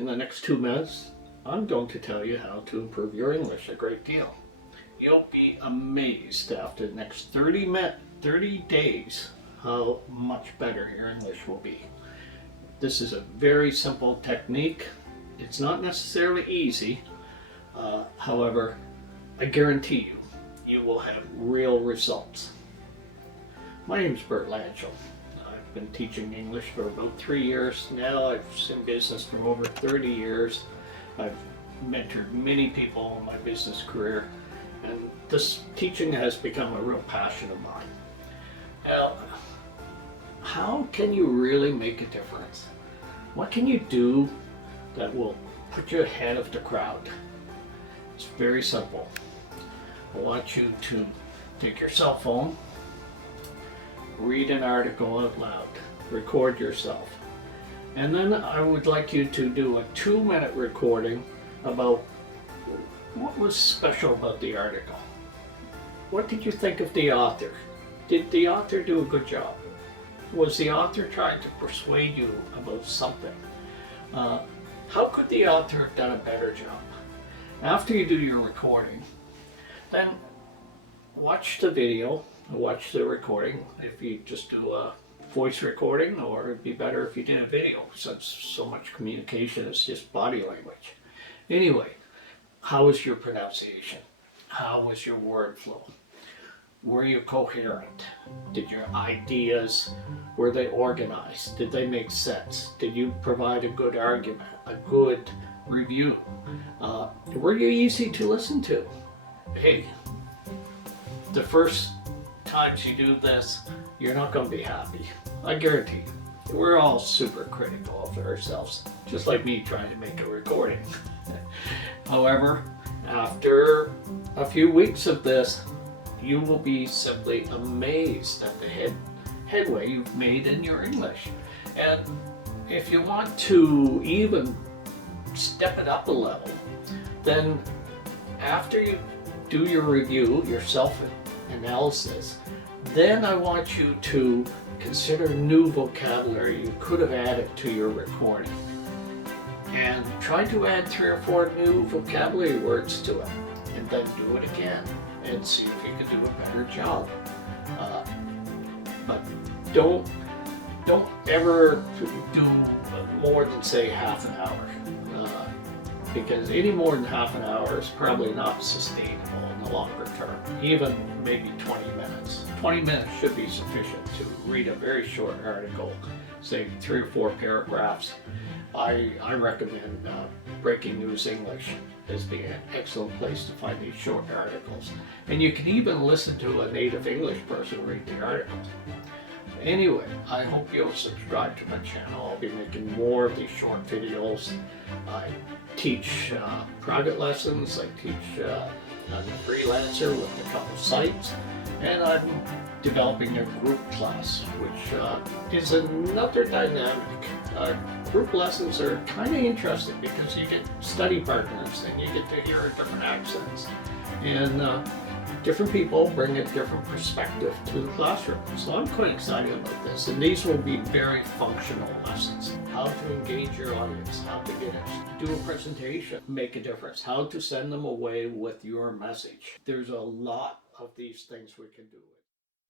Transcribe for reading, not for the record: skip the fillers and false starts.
In the next 2 minutes, I'm going to tell you how to improve your English a great deal. You'll be amazed after the next 30 days how much better your English will be. This is a very simple technique. It's not necessarily easy. However, I guarantee you will have real results. My name is Bert Lanchel. I've been teaching English for about 3 years now. I've been in business for over 30 years. I've mentored many people in my business career, and this teaching has become a real passion of mine. Now, how can you really make a difference? What can you do that will put you ahead of the crowd? It's very simple. I want you to take your cell phone, read an article out loud, record yourself, and then I would like you to do a 2-minute recording about what was special about the article. What did you think of the author? Did the author do a good job? Was the author trying to persuade you about something? How could the author have done a better job? After you do your recording, then watch the video, watch the recording. If you just do a voice recording, or it'd be better if you did a video, since so much communication is just body language. Anyway, how was your pronunciation? How was your word flow? Were you coherent? Did your ideas, were they organized? Did they make sense? Did you provide a good argument, a good review? Were you easy to listen to? Hey, the first times you do this, you're not going to be happy. I guarantee you. We're all super critical of ourselves, just like me trying to make a recording. However, after a few weeks of this, you will be simply amazed at the headway you've made in your English. And if you want to even step it up a level, then after you do your review, your self-analysis, then I want you to consider new vocabulary you could have added to your recording. And try to add 3 or 4 new vocabulary words to it, and then do it again and see if you can do a better job. But don't ever do more than, say, half an hour, because any more than half an hour is probably not sustainable in the longer term. Even maybe 20 minutes. 20 minutes should be sufficient to read a very short article, say 3 or 4 paragraphs. I recommend Breaking News English as being an excellent place to find these short articles. And you can even listen to a native English person read the article. Anyway, I hope you'll subscribe to my channel. I'll be making more of these short videos. I teach private lessons. I teach I'm a freelancer with a couple sites. And I'm developing a group class, which is another dynamic. Group lessons are kind of interesting because you get study partners and you get to hear different accents. And different people bring a different perspective to the classroom. So I'm quite excited about this. And these will be very functional lessons. How to engage your audience, how to get it, do a presentation, make a difference, how to send them away with your message. There's a lot of these things we can do.